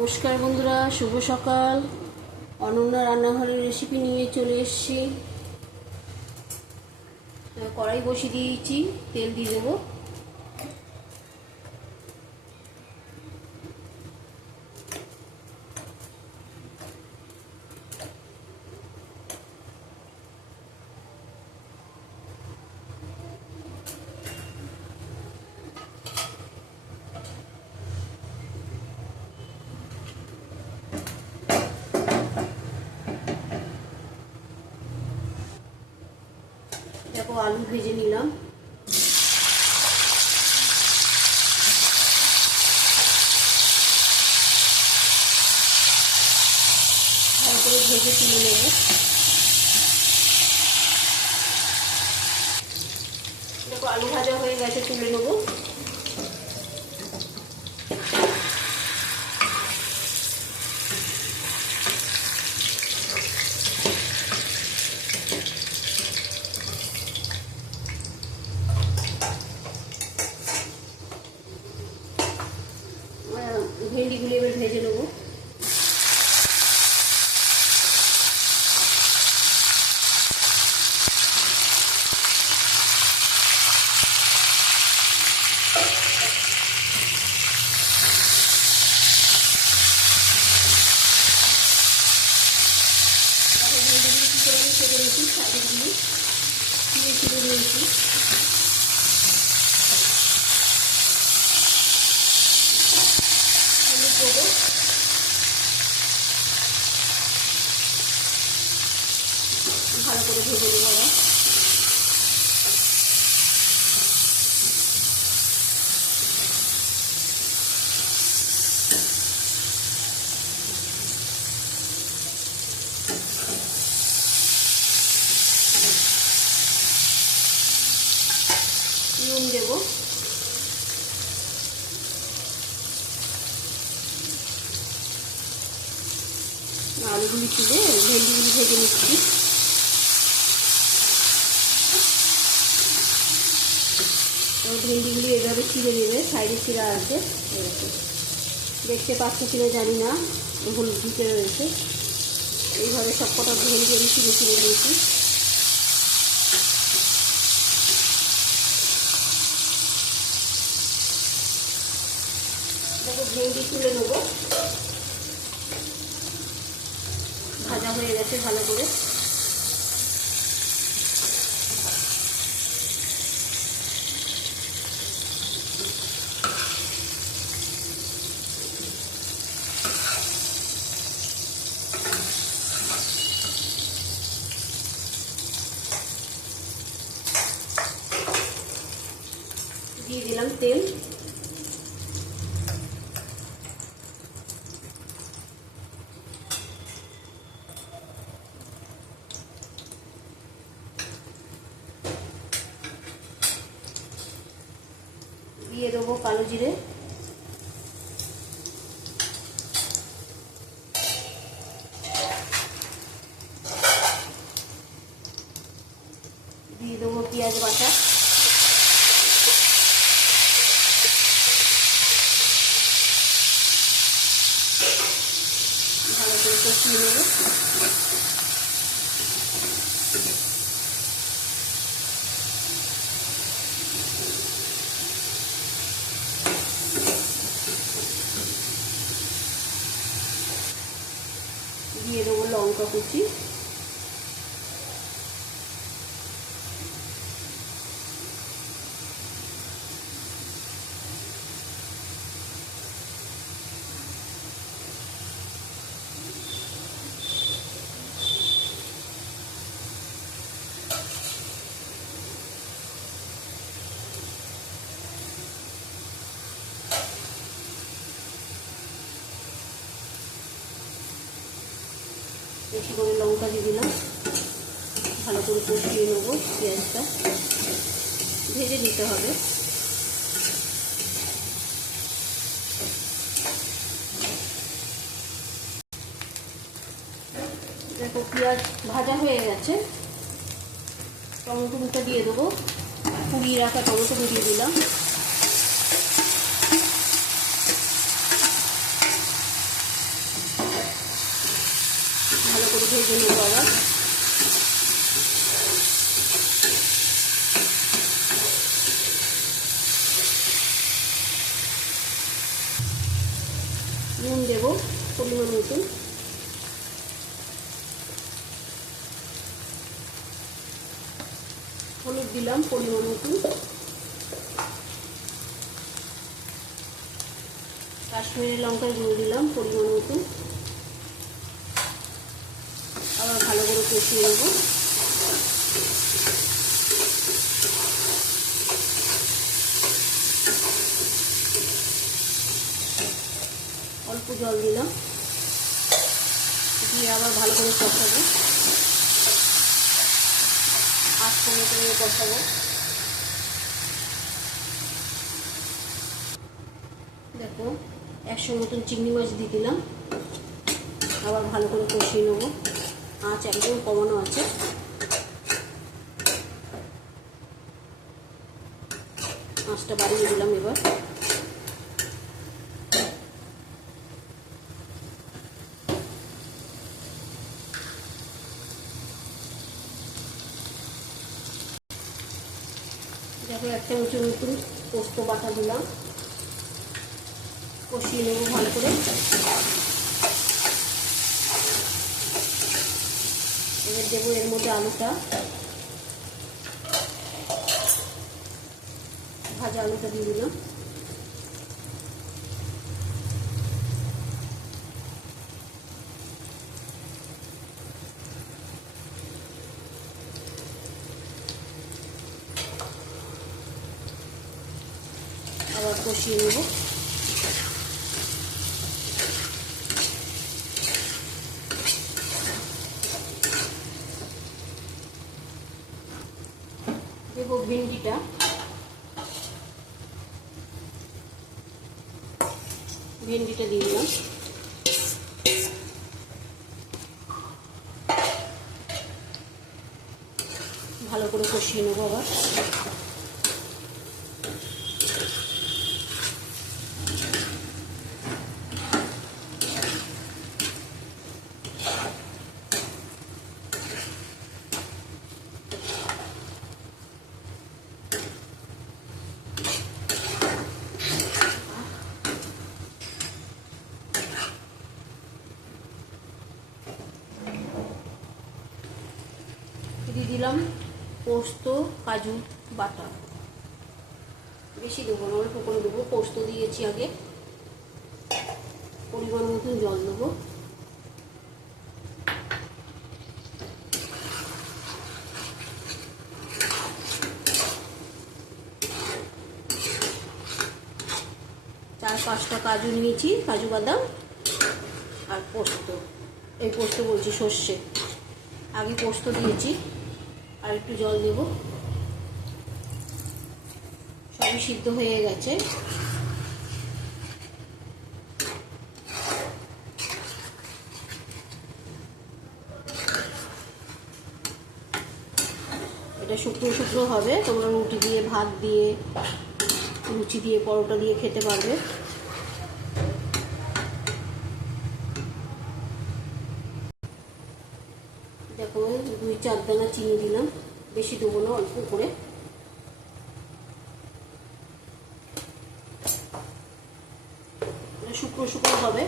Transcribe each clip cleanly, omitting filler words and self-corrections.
নমস্কার বন্ধুরা, শুভ সকাল। অনন্যা রান্নাঘরের রেসিপি নিয়ে চলে এসেছি। কড়াই বসিয়ে দিয়েছি, তেল দিয়ে দেবো। দেখো, আলু ভেজে নিলাম। ভালো করে ভেজে তুলে নেব। দেখো, আলু ভাজা হয়ে গেছে, তুলে নেব। ভেন্ডিগুলি এবার ভেজে নেব। ভেন্ডিগুলি কী করে আমি কেটে নিয়েছি, সাইডগুলি চিড়ে চিড়ে নিয়েছি। হলুদ দেবো, ভালো করে ভেজে দেবো। আবার নুন দেবো। আলুগুলি তুলে ভেন্ডিগুলি ভেজে নিচ্ছি। ভেন্ডিগুলি এভাবে চিড়ে নেবে, সাইডে চিড়া আছে, দেখতে পাচ্ছ কিনা জানি না, হলুদ দিতে রয়েছে। এইভাবে সব কটা ভেন্ডি আমি চিড়ে চিড়ে নিয়েছি। দেখো, ভেন্ডি তুলে নেবো, ভাজা হয়ে গেছে ভালো করে। দিয়ে দিলাম তেল। দিয়ে দেবো কালো জিরে, দিয়ে দেবো পেঁয়াজ বাটা, ভালো করে কষিয়ে নেব। দিয়ে দেবো লঙ্কা কুচি, বেশি করে লঙ্কা দিয়ে দিলাম। ভালো করে কষিয়ে নেবো। পেঁয়াজটা ভেজে নিতে হবে। দেখো, পেঁয়াজ ভাজা হয়ে গেছে। টমেটোটা দিয়ে দেবো, পুড়িয়ে রাখা টমেটো দিয়ে দিলাম। ভেজে নেবো আবার। নুন দেবো পরিমাণ মতন, হলুদ দিলাম পরিমাণ মতন, কাশ্মীরি লঙ্কার গুঁড়ো দিলাম পরিমাণ মতন, আবার ভালো করে কষিয়ে নেব। অল্প জল দিলাম, দিয়ে আবার ভালো করে কষাবো, আঁচ কমে করে কষাবো। দেখো 100 মতন চিংড়ি মাছ দিয়ে দিলাম, আবার ভালো করে কষিয়ে নেবো। আঁচ একদম কমানো আছে। আঁচটা বাড়িয়ে দিলাম এবার। দেখো 1 চামচের মতন পোস্ত বাটা দিলাম, কষিয়ে নেবো ভালো করে। এবার দেবো এর মধ্যে আলুটা, ভাজা আলুটা দিয়ে দিলাম। আবার কষিয়ে নেব। দেবো ভেন্ডিটা, ভেন্ডিটা দিয়ে দিলাম। ভালো করে কষিয়ে নেবো আবার। দিয়ে দিলাম পোস্ত কাজু বাটা, বেশি দেবো না, অল্প করে দেবো। পোস্ত দিয়েছি আগে, পরিমাণ মতন জল দেবো। চার 5টা কাজু নিয়েছি, কাজু বাদাম আর পোস্ত, এই পোস্ত বলছি সর্ষে, আগে পোস্ত দিয়েছি। আর একটু জল দেব। সবই সিদ্ধ হয়ে গেছে। এটা শুকনো শুকনো হবে, তোমরা রুটি দিয়ে, ভাত দিয়ে, লুচি দিয়ে, পরোটা দিয়ে খেতে পারবে। দেখো 2-4 দানা চিনি দিলাম, বেশি দেবো না, অল্প করে। শুকনো শুকনো হবে,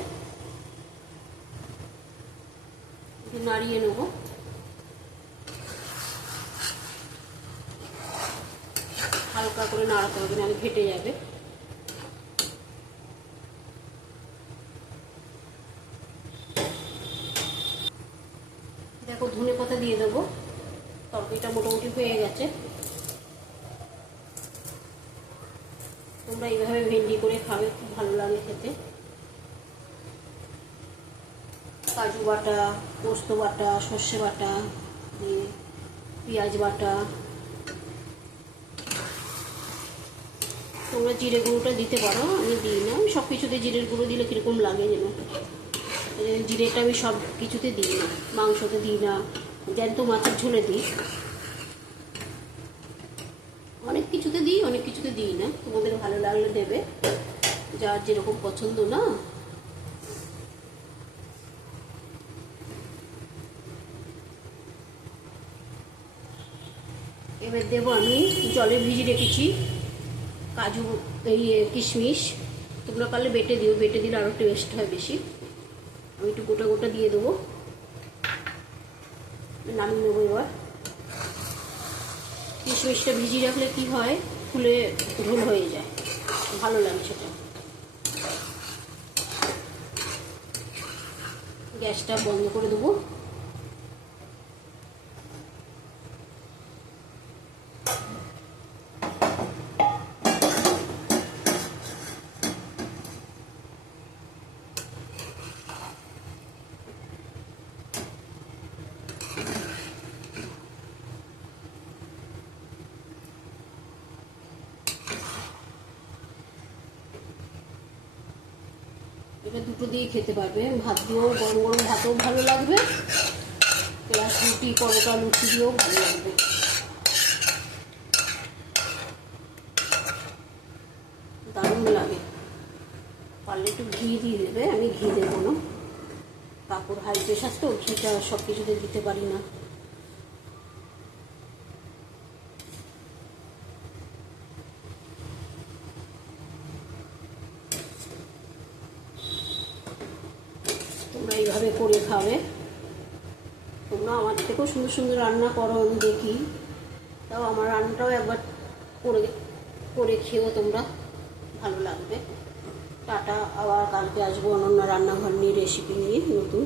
নাড়িয়ে নেব। হালকা করে নাড়াতে হবে, নাহলে ফেটে যাবে। দেখো ধনে পাতা দিয়ে দেবো। তরকারিটা মোটামুটি হয়ে গেছে। তোমরা এইভাবে ভেন্ডি করে খাবে, খুব ভালো লাগে খেতে। কাজু বাটা, পোস্ত বাটা, সর্ষে বাটা দিয়ে, পেঁয়াজ বাটা, তোমরা জিরে গুঁড়োটা দিতে পারো, আমি দিই না। সব কিছুতে জিরের গুঁড়ো দিলে কীরকম লাগে যেন, জিরেটা আমি সব কিছুতে দিই না। মাংসতে দিই না, জ্যান্ত মাছের ঝোলে দিই, অনেক কিছুতে দিই, অনেক কিছুতে দিই না। তোমাদের ভালো লাগলে দেবে, যার যেরকম পছন্দ না। এবার দেবো আমি জলে ভিজিয়ে রেখেছি কাজু, এই কিশমিশ। তোমরা পারলে বেটে দিও, বেটে দিলে আরও টেস্ট হয় বেশি। আমি একটু গোটা গোটা দিয়ে দেবো, নামিয়ে নেবো। এবার কিশমিশটা ভিজিয়ে রাখলে কি হয়, ফুলে ঝোল হয়ে যায়, ভালো লাগে সেটা। গ্যাসটা বন্ধ করে দেবো। এটা দুটো দিয়ে খেতে পারবে, ভাত দিয়েও, গরম গরম ভাতেও ভালো লাগবে, প্লাস রুটি, পরোটা, লুচি দিয়েও ভালো লাগবে। দারুণ লাগে। পারলে একটু ঘি দিয়ে দেবে, আমি ঘি দেবো না, কাকুর হাই প্রেশার তো, ঘিটা সব কিছুতে দিতে পারি না। তোমরা এইভাবে করে খাবে। তোমরা আমার থেকেও সুন্দর সুন্দর রান্না করো, আমি দেখি, তাও আমার রান্নাটাও একবার করে করে খেয়েও তোমরা, ভালো লাগবে। টাটা, আবার কালকে আসবো অনন্য রান্নাঘর নিয়ে, রেসিপি নিয়ে নতুন।